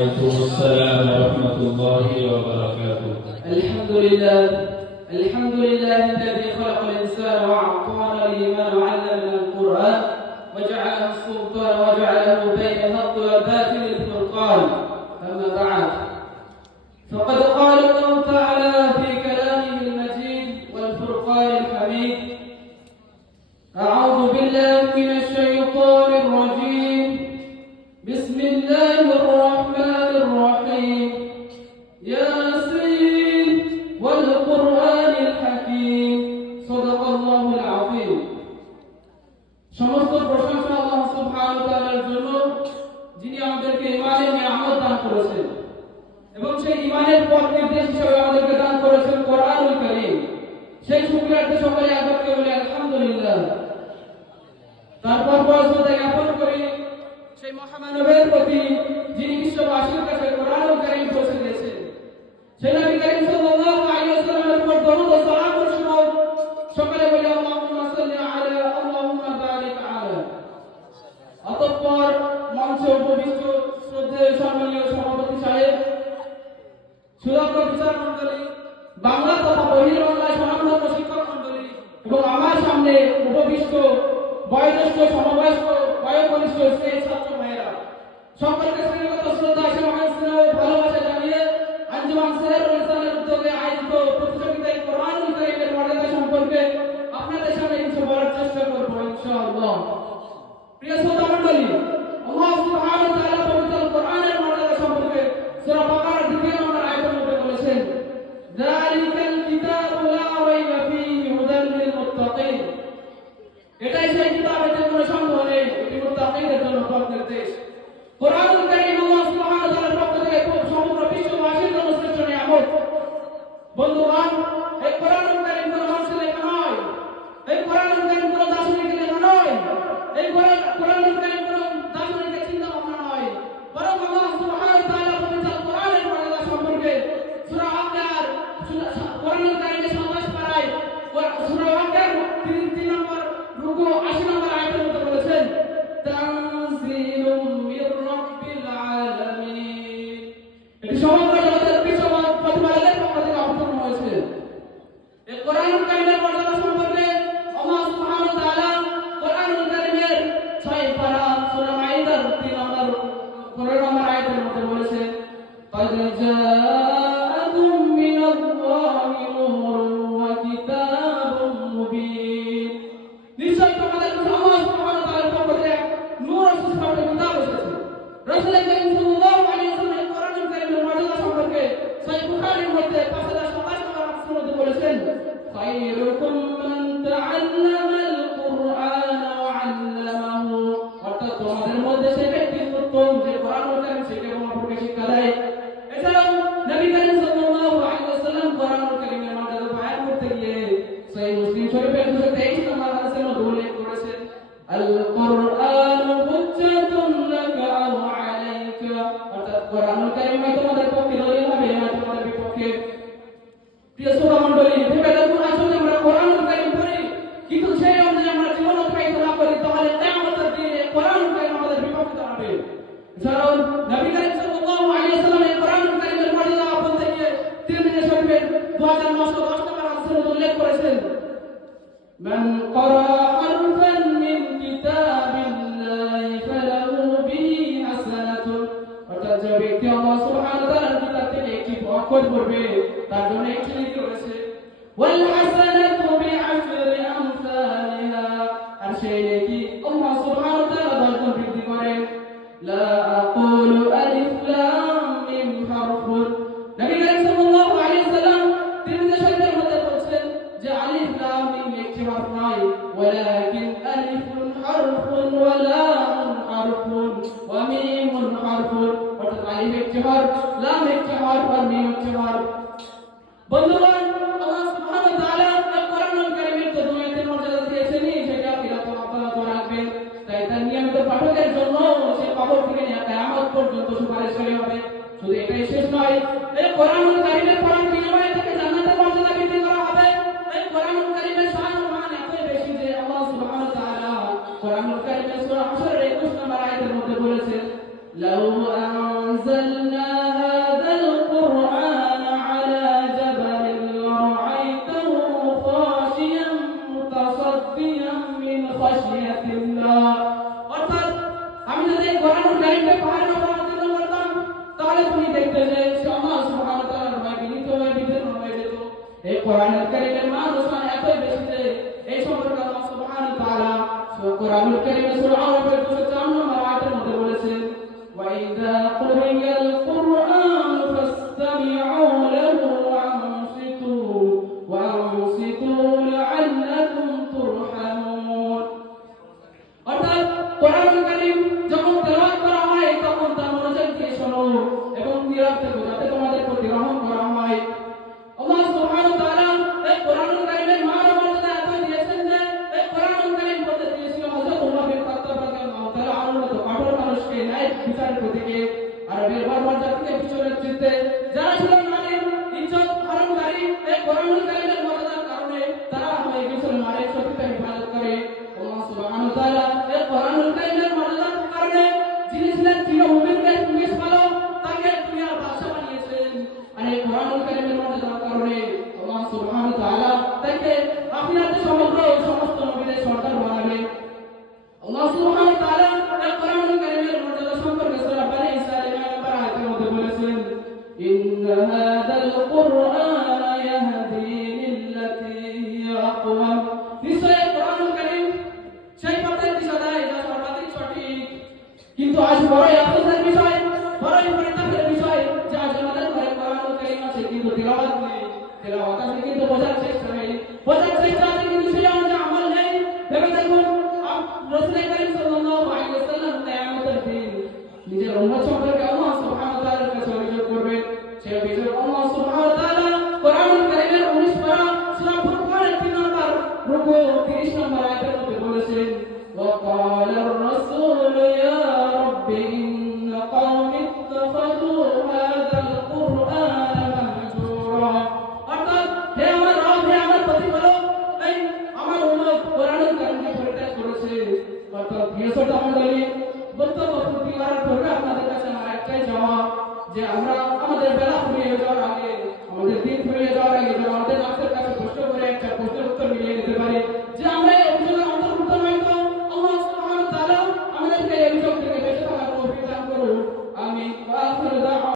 وعليكم السلام ورحمة الله وبركاته. الحمد لله الذي خلق الإنسان وأعطانا الإيمان وعلمنا القرآن وجعله السلطان وجعله بين الحق والباطل الفرقان. أما بعد، فقد قال الله تعالى في كلامه المجيد والفرقان الحميد: أعوذ بالله من الشيطان الرجيم. بسم الله الرحمن الرحيم. ياسين والقرآن الحكيم. صدق الله العظيم. সমস্ত প্রশংসা আল্লাহ সুবহানাহু ওয়া তাআলার জন্য, যিনি আমাদেরকে ঈমানের নিয়ামত দান করেছেন এবং সেই ঈমানের পথ নির্দেশ হিসেবে আমাদেরকে দান করেছেন কোরআনুল কারীম। সেই শুকরিয়াতে সকলে একবারে বলি আলহামদুলিল্লাহ। তারপর প্রশংসা জ্ঞাপন করি সেই মহামানবের প্রতি, যিনি বিশ্ববাসীর কাছে কোরআনুল কারীম পৌঁছে দিয়েছেন। সেই নবী করিম সাল্লাল্লাহু আলাইহি ওয়াসাল্লামের উপর দরুদ ও সালাম বর্ষণ হোক। সকলে বলি আল্লাহুম্মা সাল্লি আলা আল্লাহুম্মা বারিক আলা। অতঃপর মঞ্চে উপবিষ্ট শ্রদ্ধেয় সম্মানীয় সভাপতি সাহেব, সুদক্ষ বিচার মণ্ডলী, বাংলা তথা বহির্বাংলায় স্বনামধন্য শিক্ষক মণ্ডলী এবং আমার সামনে উপবিষ্ট বয়োজ্যেষ্ঠ, সমবয়স্ক, বয়োকনিষ্ঠ স্নেহ ছাত্র ভাইয়েরা, সকলকে শ্রেণীগত শ্রদ্ধা, সম্মান, স্নেহ ও ভালোবাসা জানিয়ে আঞ্জুমান সিরাজুল ইসলামের উদ্যোগে আয়োজিত প্রতিযোগিতায় কোরআনুল কারীমের মর্যাদা সম্পর্কে আপনাদের সামনে কিছু বলার চেষ্টা করব ইনশাআল্লাহ। প্রিয় শ্রোতা মণ্ডলী, আল্লাহ সুবহানাহু ওয়া তাআলা পবিত্র কোরআনের মর্যাদা সম্পর্কে সূরা বাকারার 2 নম্বর আয়াতের মধ্যে বলেছেন, যালিকাল কিতাবু লা রাইবা ফীহি হুদাল লিল মুত্তাকিন। এটাই সেই কিতাব, এতে কোনো সন্দেহ নেই, এটি মুত্তাকিনদের জন্য পথ নির্দেশ। কোরআনুল কারীম আল্লাহ সুবহানাহু ওয়া তাআলার পক্ষ থেকে সমগ্র বিশ্ববাসীর জন্য শ্রেষ্ঠ নিয়ামত। বন্ধুগণ, এই কোরআনুল কারীম কোনো মানুষের লেখা নয়, এই কোরআনুল কারীম কোনো দার্শনিকের লেখা নয়, এই কোরআনুল কারীম কোনো দার্শনিকের চিন্তা ভাবনা নয়, বরং আল্লাহ সুবহানাহু ওয়া তাআলা পবিত্র কোরআনের মর্যাদা সম্পর্কে সূরা আনকার, কোরআনুল কারীমের 27 পারায় সূরা আনকার 3 নম্বর রুকু 80 নম্বর আয়াতের মধ্যে বলেছেন, তানজিলুম মির রাব্বিল আলামিন। এটি সমগ্র জগতের প্রতিপালকের পক্ষ থেকে অবতীর্ণ হয়েছে। এই কোরআনুল কারীমের মর্যাদা সম্পর্কে আল্লাহ সুবহানাহু ওয়া তাআলা কোরআনুল কারীমের 6 পারা সূরা মাইদার 3 নম্বর 15 নম্বর আয়াতের মধ্যে বলেছেন, قد جاءكم من الله نور وكتاب مبين। নিশ্চয়ই তোমাদের কাছে আল্লাহ সুবহানাহু ওয়া তাআলার পক্ষ থেকে নূর ও সুস্পষ্ট কিতাব এসেছে। রাসূল করিম সাল্লাল্লাহু আলাইহি ওয়াসাল্লাম কোরআনুল কারীমের মর্যাদা সম্পর্কে সহিহ বুখারীর মধ্যে 5027 নম্বর হাদিসের মধ্যে বলেছেন, খায়রুকুম মান তাআল্লামাল কুরআন ওয়া আল্লামাহু। অর্থাৎ তোমাদের মধ্যে সেই ব্যক্তি উত্তম যে কোরআনুল কারীম শিখে এবং অপরকে শিক্ষা দেয়। এছাড়াও নবী করিম সাল্লাল্লাহু আলাইহি ওয়াসাল্লাম কোরআনুল কারীমের মর্যাদা বয়ান করতে গিয়ে সহিহ মুসলিম শরীফের 223 নম্বর হাদিসের মধ্যে উল্লেখ করেছেন, আল কুরআনু হুজ্জাতুন লাকা আও আলাইকা। অর্থাৎ কোরআনুল কারীম তোমাদের পক্ষে দলিল হবে, তোমাদের বিপক্ষে। প্রিয় শ্রোতা মণ্ডলী, ভেবে দেখুন, আসলে আমরা কোরআনুল কারীম পড়ি, কিন্তু সেই অনুযায়ী আমরা জীবন অতিবাহিত না করি, তাহলে কিয়ামতের দিনে কোরআনুল কারীম আমাদের বিপক্ষে দাঁড়াবে। এছাড়াও নবী করিম সাল্লাল্লাহু আলাইহি ওয়াসাল্লাম এই কোরআনুল কারীমের মর্যাদা বলতে গিয়ে তিরমিজি শরীফের 2910 নম্বর হাদিসে উল্লেখ করেছেন, মান ক্বারা হারফান মিন কিতাবিল্লাহি ফালাহু বিহি হাসানাতুন। অর্থাৎ যে ব্যক্তি আল্লাহ সুবহানাহু ওয়া তাআলার কিতাব থেকে একটি অক্ষর পড়বে, তার জন্য একটি নেকি রয়েছে। ওয়াল হাসানাতু বিআশরি আমসালিহা। আর সেই নেকি আল্লাহ সুবহানাহু ওয়া তাআলা 10 গুণ বৃদ্ধি করেন। লা আকুলু আলিফ লাম মিম হারফুন। নবী করিম সাল্লাল্লাহু আলাইহি ওয়াসাল্লাম তিরমিজি শরীফের মধ্যে বলেছেন যে আলিফ লাম মিম একটি হরফ নয়, ওয়ালাকিন আলিফুন হারফুন ওয়া লামুন হারফুন ওয়া মিমুন হারফুন। অর্থাৎ আলিফ একটি হরফ, লাম একটি হরফ আর মিম একটি হরফ। বন্ধুগণ, আল্লাহ সুবহানাহু ওয়া তাআলা কোরআনুল কারীমের তো দুনিয়াতে মর্যাদা দিয়েছেনই, সেটা আখিরাতে আপনারা তো রাখবেন। তাই তার নিয়মিত পাঠকের জন্য সে কবর থেকে নিয়ে কিয়ামত পর্যন্ত সুপারিশকারী হবে। শুধু এটাই শেষ নয়, এই কোরআনুল কারীমের পড়ার বিনিময়ে তাকে জান্নাতের মর্যাদা বৃদ্ধি করা হবে। এই কোরআনুল কারীমের শান ও মান এতই বেশি যে আল্লাহ সুবহানাহু ওয়া তাআলা কোরআনুল কারীমের সূরা হাশরের 21 নম্বর আয়াতের মধ্যে বলেছেন, লাউ আনজালনা কারীমকে পাহাড়ের উপর অবতীর্ণ করতাম তাহলে তুমি দেখতে যে সে আল্লাহ সুবহানাহু ওয়া তাআলার ভয়ে বিনীত হয়ে বিদীর্ণ হয়ে যেত। এই কোরআনুল কারীমের মান ও শান এতই বেশি যে এই সম্পর্কে আল্লাহ সুবহানাহু ওয়া তাআলা কোরআনুল কারীমের সূরা আরাফের 254 নম্বর আয়াতের মধ্যে বলেছেন, ওয়া ইযা কুরিয়াল কুরআন ফাসতামিউ লাহু ওয়া আনসিতু লাআল্লাকুম তুরহামুন। অর্থাৎ কোরআনুল কারীম যখন তেলাওয়াত করা হয় তখন তার মনোযোগ দিয়ে শোনো এবং নীরব থেকো যাতে তোমাদের প্রতি রহম করা হয়। আল্লাহ সুবহানাহু ওয়া তাআলা এই কোরআনুল কারীমের মান ও মর্যাদা এত দিয়েছেন যে এই কোরআনুল কারীম বলতে দিয়েছিল হযরত ওমর বিন খাত্তাব রাদিয়াল্লাহু তাআলা আনহু মতো কঠোর মানুষকে ন্যায় বিচারের প্রতীকে আরবের বর্বর জাতিকে পিছনের চিত্তে যারা ছিল নারীর ইজ্জত হরণকারী এই কোরআনুল কারীমের মর্যাদার কারণে তারা হয়ে গেছিল নারীর সতীত্বের হিফাজত করে। আল্লাহ সুবহানাহু ওয়া তাআলা এই কোরআনুল কারীমের মর্যাদার কারণে যিনি ছিলেন চিরমুমিনকে পুলিশ ভালো তাকে দুনিয়ার বাদশা বানিয়েছেন। আর এই কোরআনুল কারীমের মর্যাদার কারণে আল্লাহ সুবহানাহু ওয়া তাআলা তাকে আখিরাতে সমস্ত নবীদের সরদার বানাবে। আল্লাহ সুবহানাহু ওয়া তাআলা এই কোরআনুল কারীমের মর্যাদা সম্পর্কে সূরা বনী ইসরাঈল নম্বর আয়াতের মধ্যে বলেছেন, ইন্না হাযাল কুরআনা ইয়াহদি লিল্লাতী হিয়া আকওয়াম। নিশ্চয়ই কোরআনুল কারীম সেই পথের দিশা দেয় যা সর্বাধিক সঠিক। কিন্তু আজ বড়ই আফসোসের বিষয়, বড়ই পরিতাপের বিষয় যে আজ আমাদের ঘরে কোরআনুল কারীম আছে কিন্তু তিলাওয়াত নেই। তিলাওয়াত আছে কিন্তু বোঝার চেষ্টা নেই, বোঝার চেষ্টা আছে কিন্তু সেই অনুযায়ী আমল নেই। ভেবে দেখুন রাসূল কারীম সাল্লাল্লাহু আলাইহি ওয়াসাল্লাম কিয়ামতের দিন নিজের উম্মত সম্পর্কে